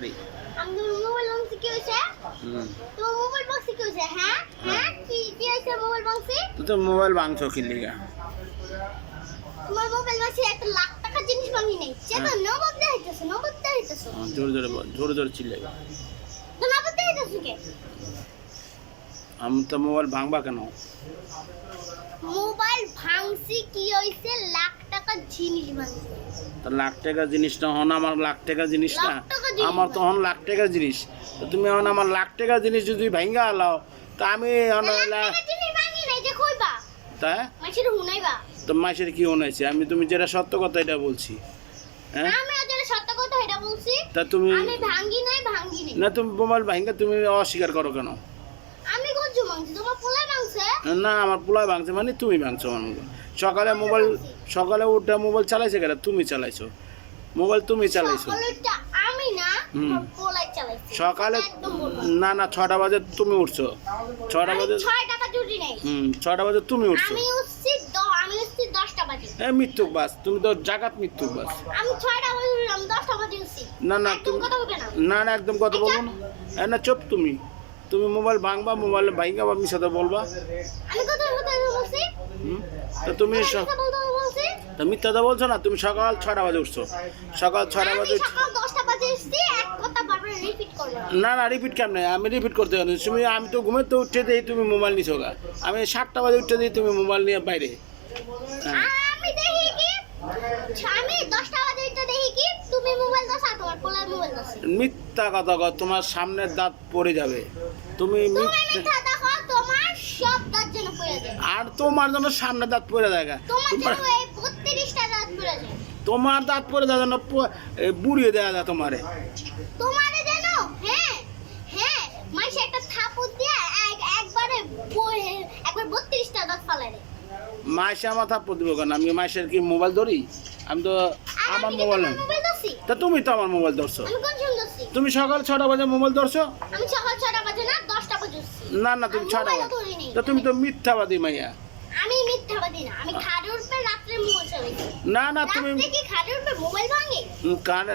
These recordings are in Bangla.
গাড়ি। আমি মোবাইল ভাঙছি কি হইছে? তো মোবাইল ভাঙছি কি হইছে? হ্যাঁ হ্যাঁ কি হইছে মোবাইল ভাঙছি? তুই তো মোবাইল ভাঙছো কি লিগা? তোমার মোবাইল ভাঙছি 1 লাখ টাকার জিনিস ভাঙি নাই। চেতো নগদ দেখাইতেছো জোরে জোরে বল, জোরে জোরে চিল্লাই। তো নগদ দেখাইতেছো কে? আমি তো মোবাইল ভাঙবা কেন? মোবাইল ভাঙছি কি হইছে? লাখ টাকার জিনিস ভাঙছি। তা লাখ টাকার জিনিসটা হন আমার লাখ টাকার জিনিস না, আমার তো হন লাখ টাকার জিনিস। তো তুমি এখন আমার লাখ টাকার জিনিস যদি ভাঙা আলাও তা আমি তা তো মাসের কি হয়েছে? আমি যেটা সত্য কথা এটা বলছি। হ্যাঁ তা তুমি না তুমি মোবাইল ভাঙা তুমি অস্বীকার করো কেন? না আমার পোলা ভাঙছে মানে তুমি ভাঙছো আমার মোবাইল। সকালে উঠে মোবাইল চালাইছে কেন? তুমি চালাইছো মোবাইল, তুমি চালাইছো। সকালে না 6টা বাজে তুমি উঠছো, 6টা বাজে 6টা বাজে তুমি উঠছো। মৃত্যুক বাস, তুমি তো জাগাত মৃত্যুক বাস। না না তুমি না একদম কথা বলবো না চুপ। তুমি মোবাইল ভাঙবা, মোবাইল ভাঙা বা মিশাতে বলবা। তো তুমি মিথ্যাটা বলছো না। তুমি সকাল 6টা বাজে উঠছো, সকাল 6টা বাজে না রিপিট কেমন? আমি রিপিট করতে পারি তুমি? আমি তো ঘুমাতে উঠে দিই তুমি মোবাইল নিছো গা। আমি 7টা বাজে উঠে দিই তুমি মোবাইল নিয়ে বাইরে। মিথ্যা কথা কর, তোমার সামনের দাঁত পড়ে যাবে। তুমি আর তোমার জন্য সামনে দাঁত পড়ে যায়, তোমার দাঁত পড়ে যায় যেন বুড়িয়ে দেওয়া যায় তোমারে। মাসে আমার থাপ্পড় দিব কেন? আমি মাসের কি মোবাইল ধরি? আমি তো আমার মোবাইল না। তা তুমি তো আমার মোবাইল ধরছো। তুমি সকাল 6টা বাজে মোবাইল ধরছো। না তুমি 6টা বাজে। তা তুমি তো মিথ্যাবাদী মাইয়া। আমি মিথ্যাবাদী না, আমি খাটের উপরে রাতে মোবাইল চালাইছি। না তুমি কি খাটের উপরে মোবাইল ভাঙে? কানে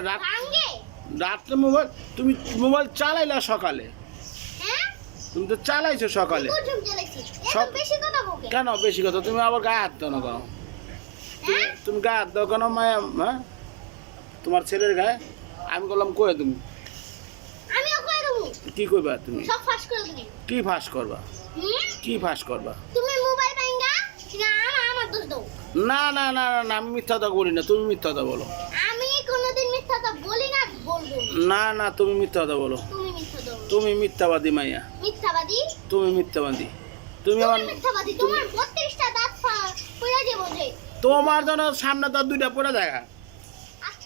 রাতে মোবাইল তুমি মোবাইল চালাইলা সকালে? হ্যাঁ তুমি তো চালাইছো সকালে। বেশি কথা বকে কেন বেশি কথা? তুমি আবার গায়ে হাত দাও না কেন? তুমি গায়ে হাত দাও কেন মায়া? হ্যাঁ তোমার ছেলের গায়ে আমি বললাম কয়ে তুমি কি কইবা? তুমি সব ফাঁস করে দিবি। কি ফাঁস করবা? কি ফাঁস করবা? তুমি মোবাইল ভাঙা না আমার দোষ দাও। না আমি মিথ্যা কথা বলি না, তুমি মিথ্যা কথা বলো। আমি কোনোদিন মিথ্যা কথা বলি না, বলবো না তুমি মিথ্যা কথা বলো। তুমি মিথ্যাবাদী মাইয়া। মিথ্যাবাদী? তুমি মিথ্যাবাদী। তুমি আমার মিথ্যাবাদী। তোমার 32টা দাঁত পড়ে যাবে যে। তোমার জন্য সামনে দাঁত 2টা পড়ে দেখা।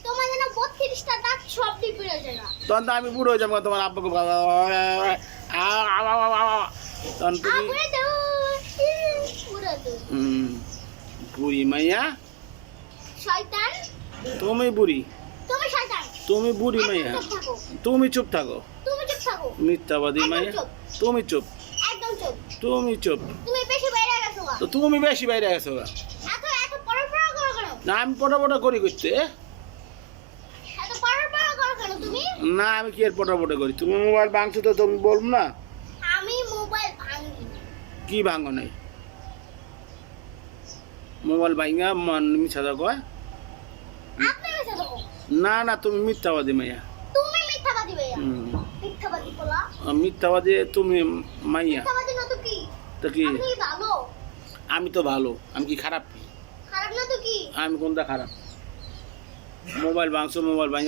তোমার জন্য 32টা দাঁত সবই পড়ে যায়। তখন তো আমি বুড়ো হয়ে যাবো, তোমার আব্বাকে তখন তুমি বুড়ি মাইয়া। শয়তান তুমি বুড়ি, তুমি শয়তান, তুমি বুড়ি মাইয়া। তুমি চুপ থাকো, মিথ্যাবাদী মাইয়া। তুমি চুপ, একদম চুপ। তুমি চুপ। তুমি বেশি বাইরে গেছো। তো তুমি বেশি বাইরে গেছো। এত পড়াপড়া করো কেন? না আমি পটাপটা করি করতে। এত পড়াপড়া করো কেন তুমি? না আমি কি এর পটাপটা করি? তুমি মোবাইল ভাঙছো তো তুমি বলবো না? আমি মোবাইল ভাঙি। কি ভাঙো নাই? মোবাইল ভাঙা মিছা কথা কয়। আপনি মিথ্যা বলো। না তুমি মিথ্যাবাদী মাইয়া। তুমি মিথ্যাবাদী ভাইয়া। মিথ্যাবাদী বলা। মিথ্যাবাদী তুমি মাইয়া। মিথ্যাবাদী না তো কি? তো কি? আপনি ভালো। আমি তো ভালো। আমি কি খারাপ? খারাপ না তো কি? আমি কোনটা খারাপ? মোবাইল ভাঙছো, মোবাইল ভাঙা